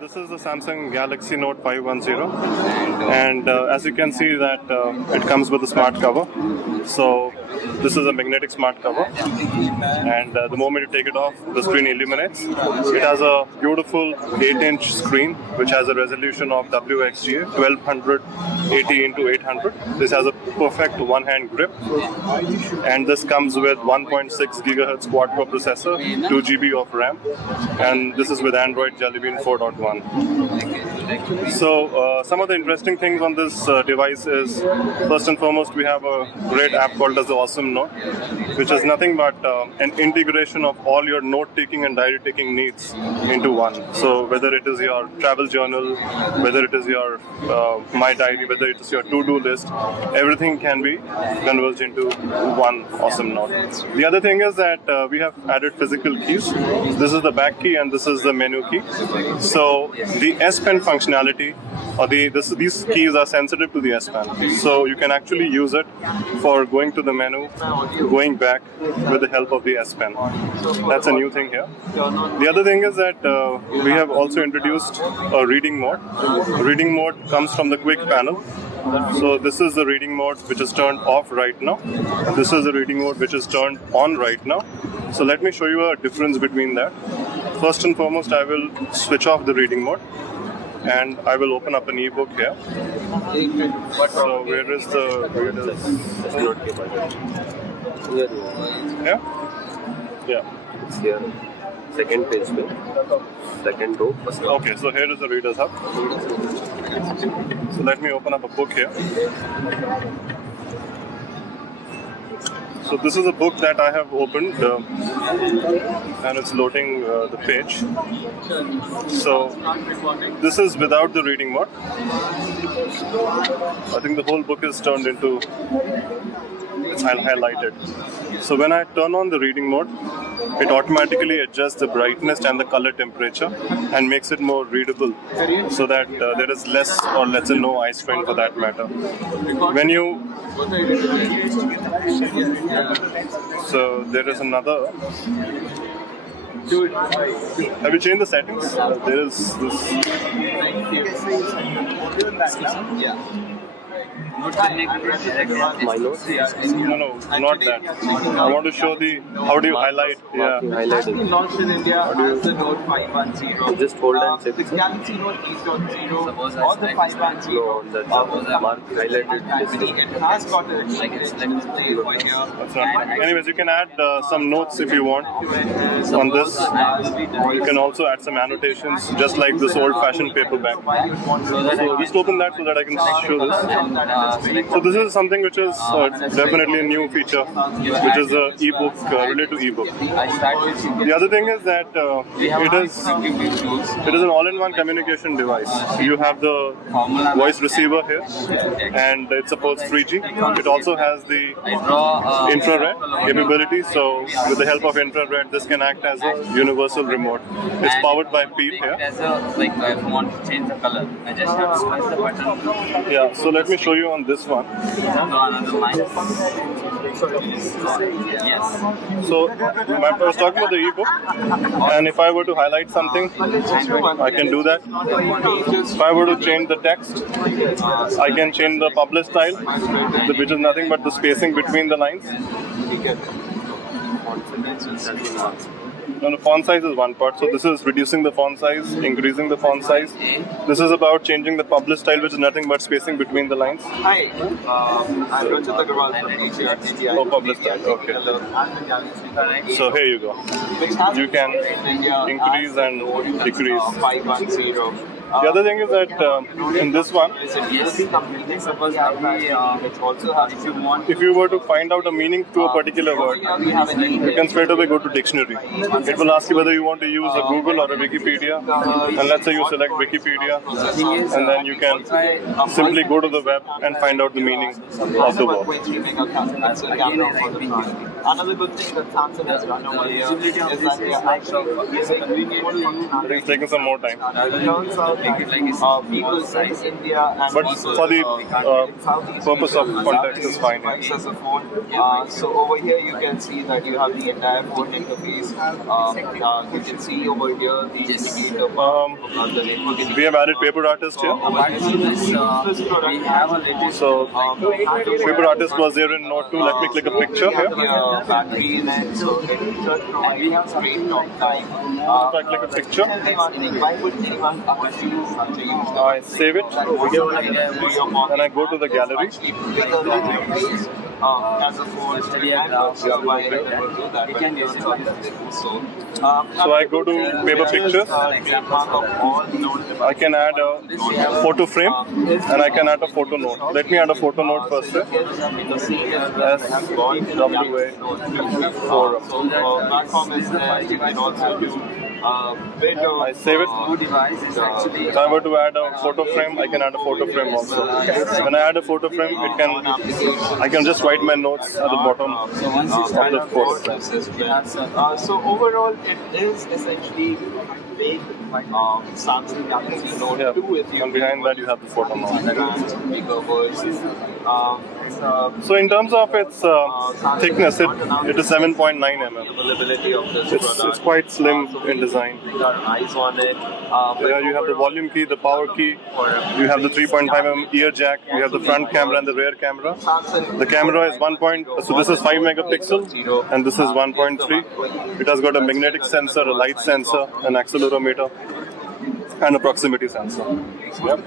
This is the Samsung Galaxy Note 510, and as you can see that it comes with a smart cover. So this is a magnetic smart cover, and the moment you take it off, the screen illuminates. It has a beautiful 8-inch screen which has a resolution of WXGA 1280 into 800. This has a perfect one-hand grip, and this comes with 1.6 GHz quad-core processor, 2 GB of RAM, and this is with Android Jelly Bean 4.1. So some of the interesting things on this device is, first and foremost, we have a great app called as the Awesome Note, which is nothing but an integration of all your note-taking and diary-taking needs into one. So whether it is your travel journal, whether it is your My Diary, whether it is your to-do list, everything can be converged into one Awesome Note. The other thing is that we have added physical keys. This is the back key and this is the menu key. So the S Pen functionality, or these keys are sensitive to the S Pen. So you can actually use it for going to the menu, going back with the help of the S Pen. That's a new thing here. The other thing is that we have also introduced a reading mode. Reading mode comes from the quick panel. So this is the reading mode which is turned off right now. This is the reading mode which is turned on right now. So let me show you a difference between that. First and foremost, I will switch off the reading mode and I will open up an ebook here. So where is yeah? Yeah. It's here. Second page, second row. Okay, so here is the Reader's Hub. So let me open up a book here. So this is a book that I have opened and it's loading the page. So this is without the reading mode. I think the whole book is turned into, it's highlighted. So when I turn on the reading mode, it automatically adjusts the brightness and the color temperature and makes it more readable, so that there is less or let's say no eye strain for that matter. When you so there is another. Have you changed the settings? There is this. Yeah. My notes? No, not that. I want to show the how do you highlight. Yeah. Highlighting. Launched in India as the Note 510. Just hold and check. The Galaxy Note 8.0 or the 510. No, that's mark highlighted. It has got a display over here. That's not. Anyways, you can add some notes if you want on this. You can also add some annotations, just like this old-fashioned paperback. So just open that so that I can show this. So this is something which is definitely a new feature, which is an ebook related to ebook. The other thing is that it is an all-in-one communication device. You have the voice receiver here, and it supports 3G. It also has the infrared capability. So with the help of infrared, this can act as a universal remote. It's powered by PEEP here. If I want to change the color, I just have to press the button. Yeah. So let me show you on this one. Another line. Yes. So I was talking about the ebook, and if I were to highlight something, I can do that. If I were to change the text, I can change the publish style, which is nothing but the spacing between the lines. No, the font size is one part. So this is reducing the font size, increasing the font size. This is about changing the publish style, which is nothing but spacing between the lines. Hi, I'm Ranjit Agarwal from ATI. Oh, publish style. Okay. So here you go. You can increase and decrease. 510. The other thing is that in this one, if you were to find out a meaning to a particular word, you can straight away go to dictionary. It will ask you whether you want to use a Google or a Wikipedia, and let's say you select Wikipedia, and then you can simply go to the web and find out the meaning of the word. Another good thing that Samsung has done over here is that they are actually using full I think it's taking some more time. It turns out that people in India and But people, for the Southeast purpose of Asian context is fine. device as a phone. So over here you can see that you have the entire phone interface. You can see over here the indicator bar, the network We have added Paper Artist here. Apart from this, we have a latest. So Paper Artist was there in Note 2. Let me click a picture here. battery in it, so it should provide you straight talk time. If I click a picture, Why would anyone actually use such a use? I save it, and I go to the gallery. As a phone, So I go to paper pictures. I can add a photo frame, and I can add a photo note. Let me add a photo note first. Platform is there. You can also do I save it. If I were to add a photo frame, I can add a photo frame also. When I add a photo frame, I can just write my notes at the bottom So once you of start the up course. So overall, it is essentially big Samsung Galaxy Note Yeah. 2 with you. And behind that, you have the photo mount. So in terms of its thickness, it is 7.9 mm. availability of this It's quite slim in design. got eyes on it. Yeah, you have the volume key, the power key, you have the 3.5 mm ear jack, you have the front camera and the rear camera. The camera is so this is 5 megapixel and this is 1.3. It has got a magnetic sensor, a light sensor, an accelerometer, and a proximity sensor. Yep.